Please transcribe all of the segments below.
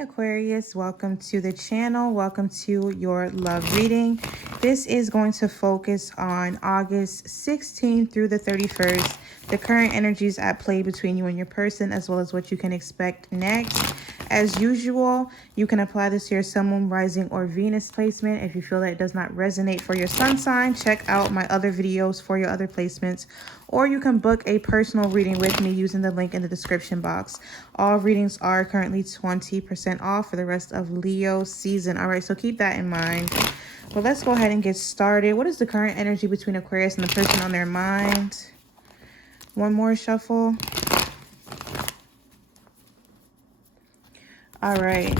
Aquarius, welcome to the channel. Welcome to your love reading. This is going to focus on August 16th through the 31st, the current energies at play between you and your person, as well as what you can expect next. As usual, you can apply this to your Sun, Moon, Rising, or Venus placement. If you feel that it does not resonate for your sun sign, check out my other videos for your other placements, or you can book a personal reading with me using the link in the description box. All readings are currently 20% off for the rest of Leo season. All right, so keep that in mind. Well, let's go ahead and get started. What is the current energy between Aquarius and the person on their mind? One more shuffle. All right.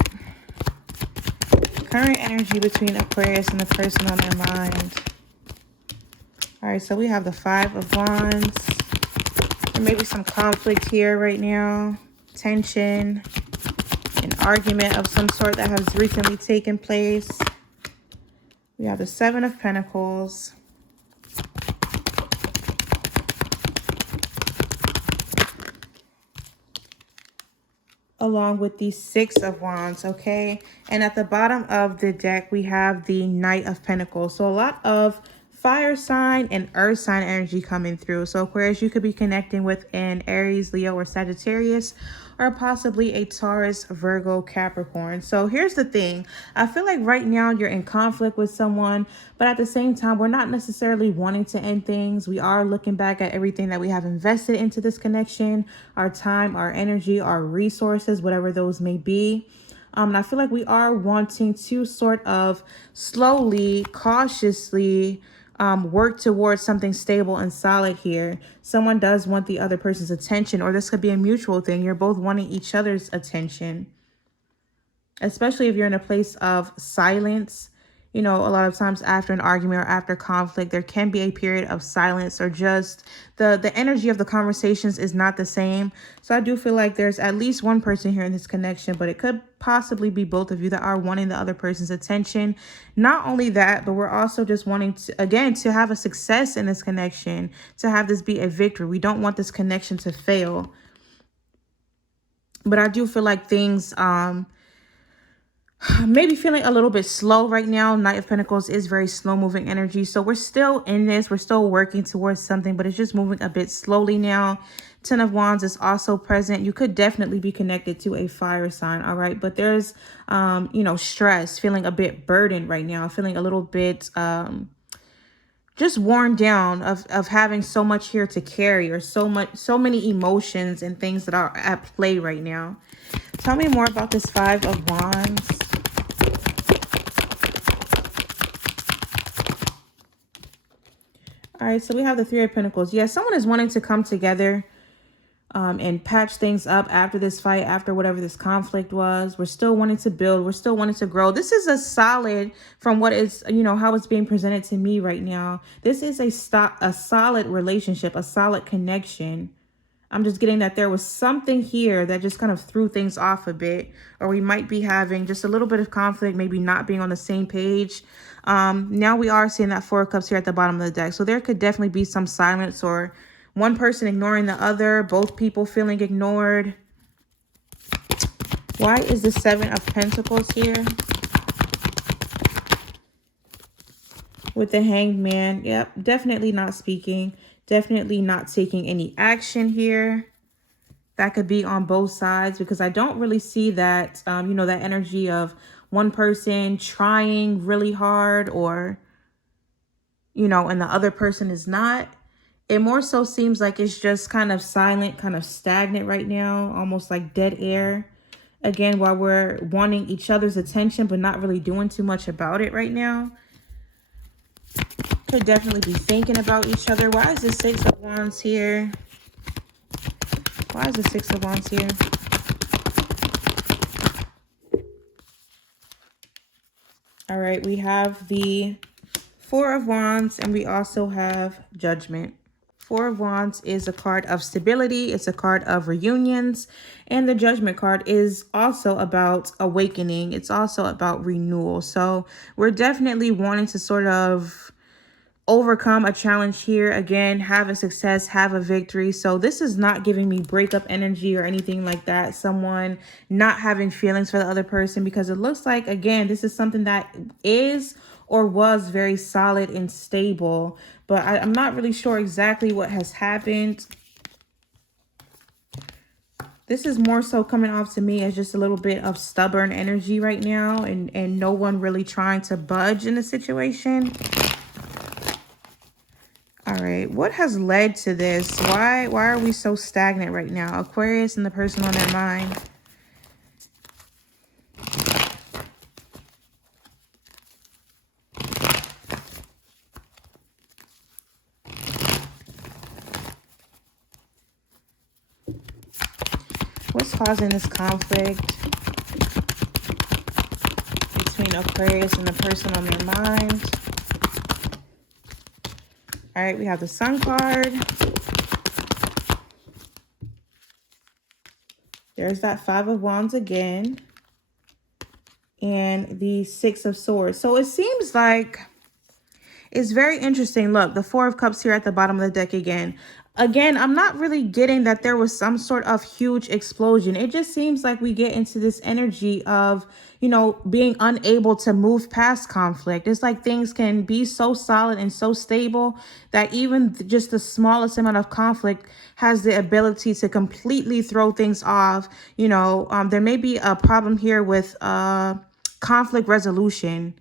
Current energy between Aquarius and the person on their mind. All right, so we have the Five of Wands. There may be some conflict here right now. Tension. An argument of some sort that has recently taken place. We have the Seven of Pentacles. Along with the Six of Wands, okay? And at the bottom of the deck, we have the Knight of Pentacles. So a lot of fire sign and earth sign energy coming through. So Aquarius, you could be connecting with an Aries, Leo, or Sagittarius, or possibly a Taurus, Virgo, Capricorn. So here's the thing. I feel like right now you're in conflict with someone, but at the same time, we're not necessarily wanting to end things. We are looking back at everything that we have invested into this connection, our time, our energy, our resources, whatever those may be. And I feel like we are wanting to sort of slowly, cautiously, work towards something stable and solid here. Someone does want the other person's attention, or this could be a mutual thing. You're both wanting each other's attention, especially if you're in a place of silence. You know, a lot of times after an argument or after conflict, there can be a period of silence, or just the energy of the conversations is not the same. So I do feel like there's at least one person here in this connection, but it could possibly be both of you that are wanting the other person's attention. Not only that, but we're also just wanting to, again, to have a success in this connection, to have this be a victory. We don't want this connection to fail. But I do feel like things, maybe feeling a little bit slow right now. Knight of Pentacles is very slow moving energy. So we're still in this. We're still working towards something, but it's just moving a bit slowly now. Ten of Wands is also present. You could definitely be connected to a fire sign. All right. But there's, you know, stress, feeling a bit burdened right now, feeling a little bit, just worn down of having so much here to carry, or so many emotions and things that are at play right now. Tell me more about this Five of Wands. All right, so we have the Three of Pentacles. Yeah, someone is wanting to come together and patch things up after this fight, after whatever this conflict was. We're still wanting to build. We're still wanting to grow. This is a solid, from what is, you know, how it's being presented to me right now. This is a solid relationship, a solid connection. I'm just getting that there was something here that just kind of threw things off a bit, or we might be having just a little bit of conflict, maybe not being on the same page. Now we are seeing that Four of Cups here at the bottom of the deck. So there could definitely be some silence, or one person ignoring the other, both people feeling ignored. Why is the Seven of Pentacles here? With the Hanged Man. Yep, definitely not speaking. Definitely not taking any action here. That could be on both sides, because I don't really see that, you know, that energy of one person trying really hard, or, you know, and the other person is not. It more so seems like it's just kind of silent, kind of stagnant right now, almost like dead air. Again, while we're wanting each other's attention, but not really doing too much about it right now. Could definitely be thinking about each other. Why is the Six of Wands here? Why is the Six of Wands here? All right, we have the Four of Wands, and we also have Judgment. Four of Wands is a card of stability. It's a card of reunions. And the Judgment card is also about awakening. It's also about renewal. So we're definitely wanting to sort of overcome a challenge here. Again, have a success, have a victory. So this is not giving me breakup energy or anything like that. Someone not having feelings for the other person, because it looks like, again, this is something that is or was very solid and stable. But I'm not really sure exactly what has happened. This is more so coming off to me as just a little bit of stubborn energy right now, and no one really trying to budge in the situation. All right, what has led to this? Why are we so stagnant right now? Aquarius and the person on their mind. What's causing this conflict between Aquarius and the person on their mind? All right, we have the Sun card. There's that Five of Wands again. And the Six of Swords. So it seems like it's very interesting. Look, the Four of Cups here at the bottom of the deck again. Again, I'm not really getting that there was some sort of huge explosion. It just seems like we get into this energy of, you know, being unable to move past conflict. It's like things can be so solid and so stable that even just the smallest amount of conflict has the ability to completely throw things off. You know, there may be a problem here with conflict resolution.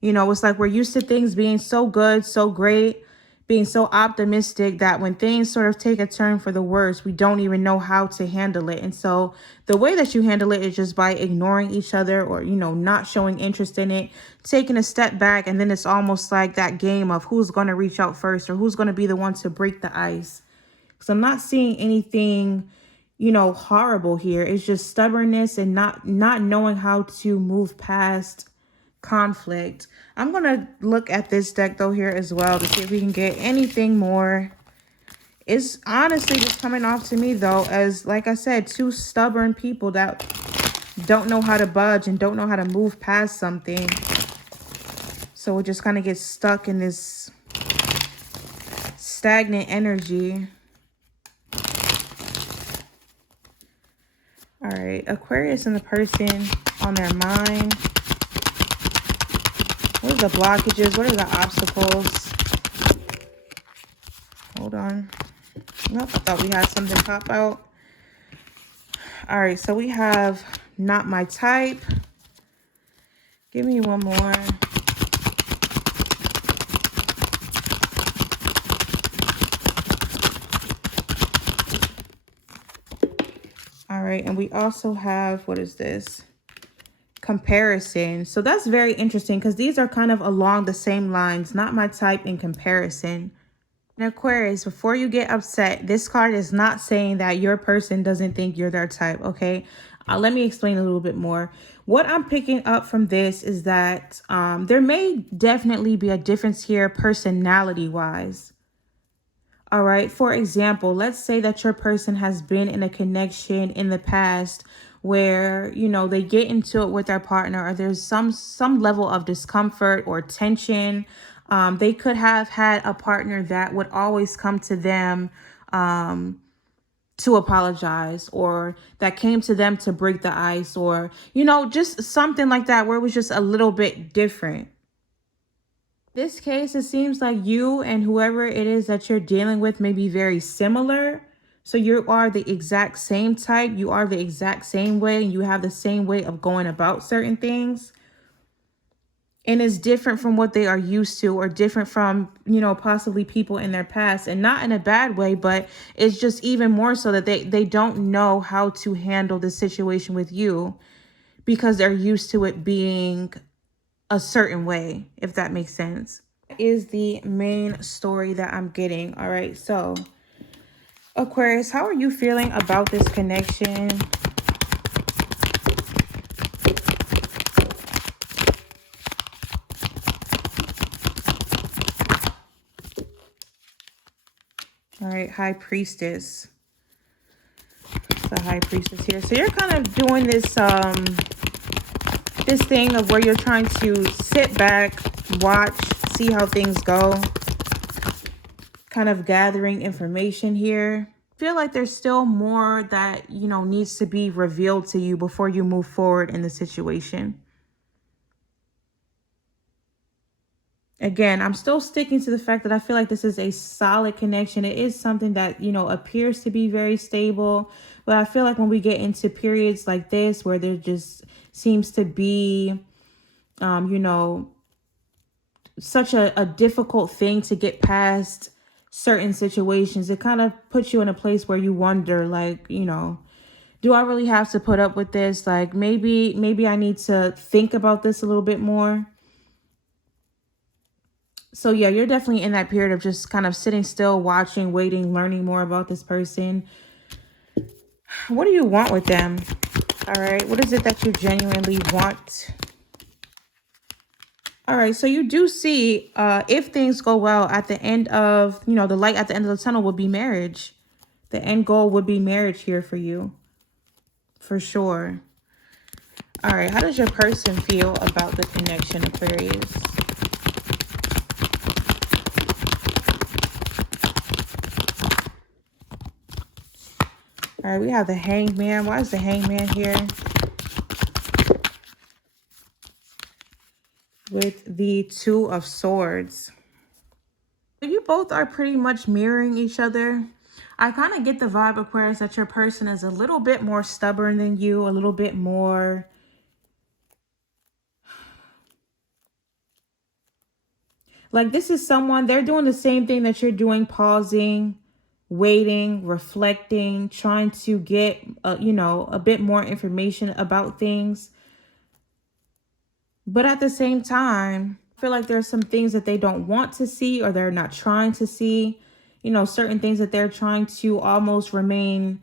You know, it's like we're used to things being so good, so great, being so optimistic that when things sort of take a turn for the worse, we don't even know how to handle it. And so the way that you handle it is just by ignoring each other, or, you know, not showing interest in it, taking a step back. And then it's almost like that game of who's going to reach out first, or who's going to be the one to break the ice. Because I'm not seeing anything, you know, horrible here. It's just stubbornness and not knowing how to move past conflict. I'm gonna look at this deck though here as well to see if we can get anything more. It's honestly just coming off to me though as, like I said, two stubborn people that don't know how to budge and don't know how to move past something. So we just kind of get stuck in this stagnant energy. All right, Aquarius and the person on their mind. What are the blockages? What are the obstacles? Hold on. Nope, I thought we had something pop out. All right, so we have not my type. Give me one more. All right, and we also have, what is this? Comparison. So that's very interesting because these are kind of along the same lines. Not my type in comparison. And Aquarius, before you get upset, this card is not saying that your person doesn't think you're their type, okay? Let me explain a little bit more. What I'm picking up from this is that there may definitely be a difference here personality-wise. All right, for example, let's say that your person has been in a connection in the past where, you know, they get into it with their partner, or there's some level of discomfort or tension. They could have had a partner that would always come to them to apologize, or that came to them to break the ice, or, you know, just something like that where it was just a little bit different. This case, it seems like you and whoever it is that you're dealing with may be very similar. So you are the exact same type. You are the exact same way. And you have the same way of going about certain things. And it's different from what they are used to, or different from, you know, possibly people in their past. And not in a bad way, but it's just even more so that they don't know how to handle the situation with you because they're used to it being a certain way, if that makes sense. That is the main story that I'm getting. All right, so Aquarius, how are you feeling about this connection? All right, High Priestess. The High Priestess here. So you're kind of doing this this thing of where you're trying to sit back, watch, see how things go. kind of gathering information here. Feel like there's still more that, you know, needs to be revealed to you before you move forward in the situation. Again, I'm still sticking to the fact that I feel like this is a solid connection. It is something that, you know, appears to be very stable. But I feel like when we get into periods like this, where there just seems to be, you know, such a difficult thing to get past certain situations, it kind of puts you in a place where you wonder, like, you know, do I really have to put up with this? Like, maybe I need to think about this a little bit more. So yeah, you're definitely in that period of just kind of sitting still, watching, waiting, learning more about this person. What do you want with them? All right. What is it that you genuinely want? All right. So you do see, if things go well, at the end of, you know, the light at the end of the tunnel would be marriage. The end goal would be marriage here for you. For sure. All right. How does your person feel about the connection, Aquarius? All right, we have the Hangman. Why is the Hangman here? With the Two of Swords. You both are pretty much mirroring each other. I kind of get the vibe, Aquarius, that your person is a little bit more stubborn than you, a little bit more... Like, this is someone, they're doing the same thing that you're doing, pausing, waiting, reflecting, trying to get, you know, a bit more information about things. But at the same time, I feel like there's some things that they don't want to see, or they're not trying to see, you know, certain things that they're trying to almost remain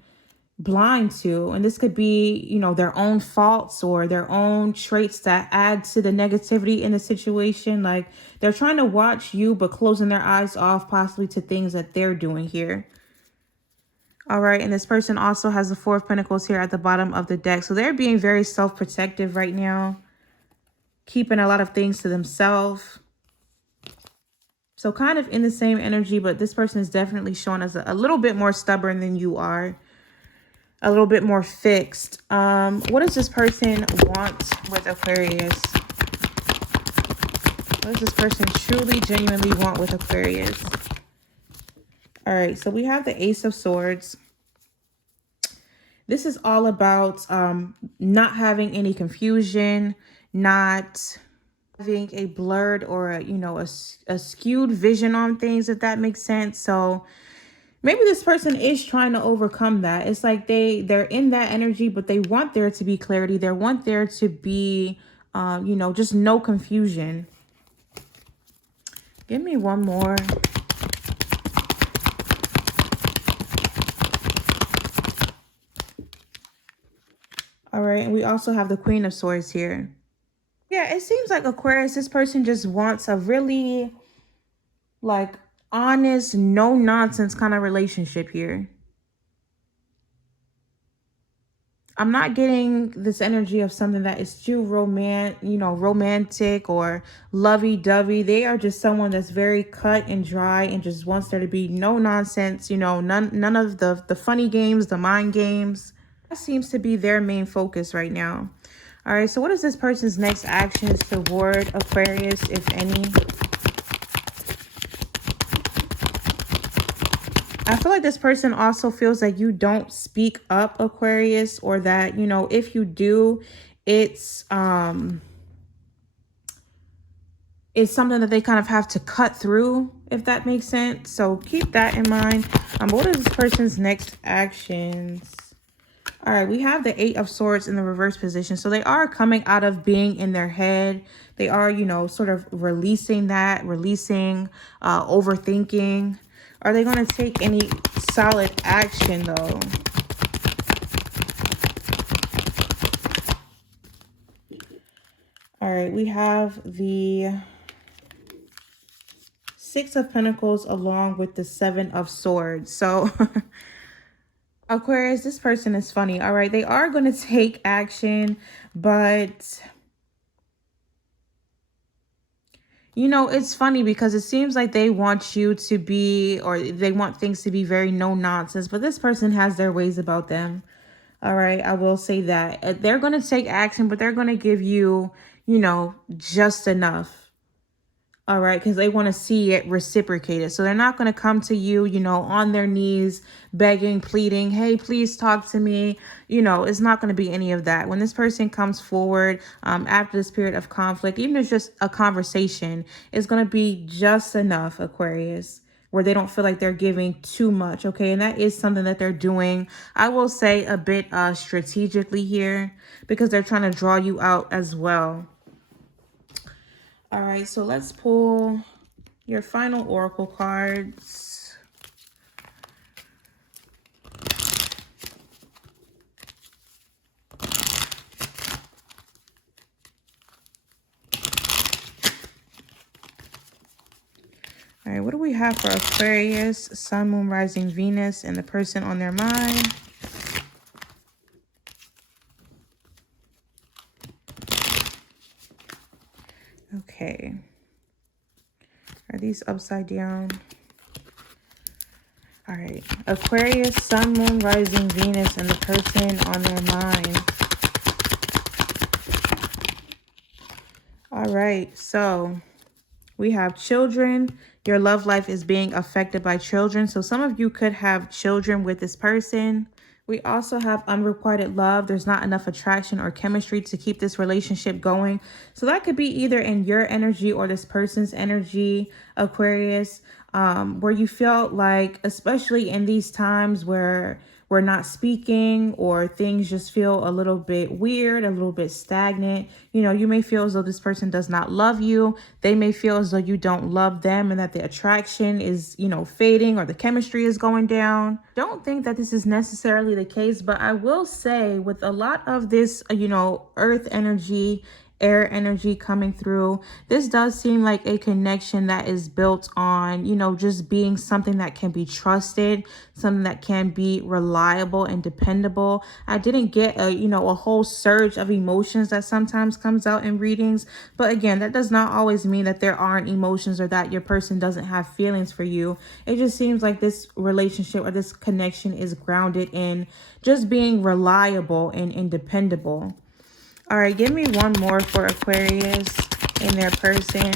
blind to. And this could be, you know, their own faults or their own traits that add to the negativity in the situation. Like, they're trying to watch you, but closing their eyes off possibly to things that they're doing here. All right. And this person also has the Four of Pentacles here at the bottom of the deck. So they're being very self-protective right now, keeping a lot of things to themselves. So kind of in the same energy, but this person is definitely showing us a little bit more stubborn than you are. A little bit more fixed. What does this person want with Aquarius? What does this person truly, genuinely want with Aquarius? All right, so we have the Ace of Swords. This is all about not having any confusion, not having a blurred or a, you know, a skewed vision on things, if that makes sense. So maybe this person is trying to overcome that. It's like they're in that energy, but they want there to be clarity. They want there to be, you know, just no confusion. Give me one more. All right, and we also have the Queen of Swords here. Yeah, it seems like Aquarius, this person just wants a really, like, honest, no nonsense kind of relationship here. I'm not getting this energy of something that is too romantic or lovey-dovey. They are just someone that's very cut and dry and just wants there to be no nonsense, you know, none of the funny games, the mind games. That seems to be their main focus right now. All right, so what is this person's next actions toward Aquarius, if any? I feel like this person also feels like you don't speak up, Aquarius, or that, you know, if you do, it's something that they kind of have to cut through, if that makes sense. So keep that in mind. What is this person's next actions? All right, we have the Eight of Swords in the reverse position. So they are coming out of being in their head. They are, you know, sort of releasing overthinking. Are they going to take any solid action, though? All right, we have the Six of Pentacles along with the Seven of Swords. So Aquarius, this person is funny. All right, they are going to take action, but You know, it's funny because it seems like they want you to be, or they want things to be very no nonsense, but this person has their ways about them. All right, I will say that. They're going to take action, but they're going to give you, you know, just enough. All right, because they want to see it reciprocated. So they're not going to come to you, you know, on their knees, begging, pleading, hey, please talk to me. You know, it's not going to be any of that. When this person comes forward after this period of conflict, even if it's just a conversation, it's going to be just enough, Aquarius, where they don't feel like they're giving too much. Okay, and that is something that they're doing, I will say, a bit strategically here, because they're trying to draw you out as well. All right, so let's pull your final oracle cards. All right, what do we have for Aquarius, Sun, Moon, Rising, Venus, and the person on their mind? Okay. Are these upside down? All right. Aquarius, Sun, Moon, Rising, Venus, and the person on their mind. All right. So we have children. Your love life is being affected by children. So some of you could have children with this person. We also have unrequited love. There's not enough attraction or chemistry to keep this relationship going. So that could be either in your energy or this person's energy, Aquarius, where you felt like, especially in these times where we're not speaking or things just feel a little bit weird, a little bit stagnant. You know, you may feel as though this person does not love you. They may feel as though you don't love them and that the attraction is, you know, fading or the chemistry is going down. Don't think that this is necessarily the case, but I will say with a lot of this, you know, earth energy, air energy coming through, this does seem like a connection that is built on, you know, just being something that can be trusted, something that can be reliable and dependable. I didn't get a, you know, a whole surge of emotions that sometimes comes out in readings, but again, that does not always mean that there aren't emotions or that your person doesn't have feelings for you. It just seems like this relationship or this connection is grounded in just being reliable and dependable. All right, give me one more for Aquarius in their person.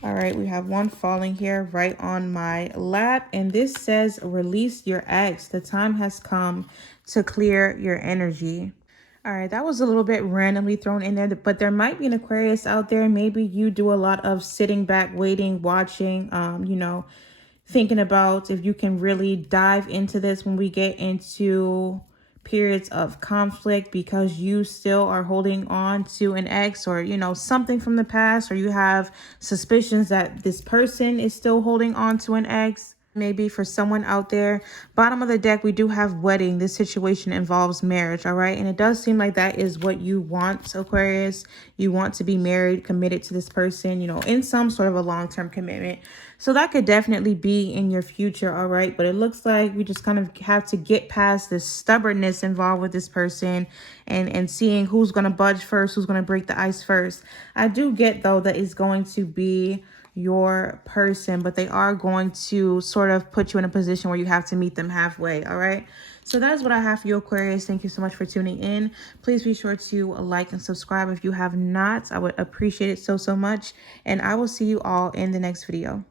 All right, we have one falling here right on my lap. And this says, release your ex. The time has come to clear your energy. All right, that was a little bit randomly thrown in there, but there might be an Aquarius out there. Maybe you do a lot of sitting back, waiting, watching, you know, thinking about if you can really dive into this when we get into periods of conflict, because you still are holding on to an ex or, you know, something from the past, or you have suspicions that this person is still holding on to an ex. Maybe for someone out there, bottom of the deck, we do have wedding. This situation involves marriage, all right? And it does seem like that is what you want, Aquarius. You want to be married, committed to this person, you know, in some sort of a long-term commitment. So that could definitely be in your future, all right? But it looks like we just kind of have to get past this stubbornness involved with this person and seeing who's going to budge first, who's going to break the ice first. I do get, though, that it's going to be your person, but they are going to sort of put you in a position where you have to meet them halfway. All right, so that is what I have for you, Aquarius. Thank you so much for tuning in. Please be sure to like and subscribe if you have not. I would appreciate it so much, and I will see you all in the next video.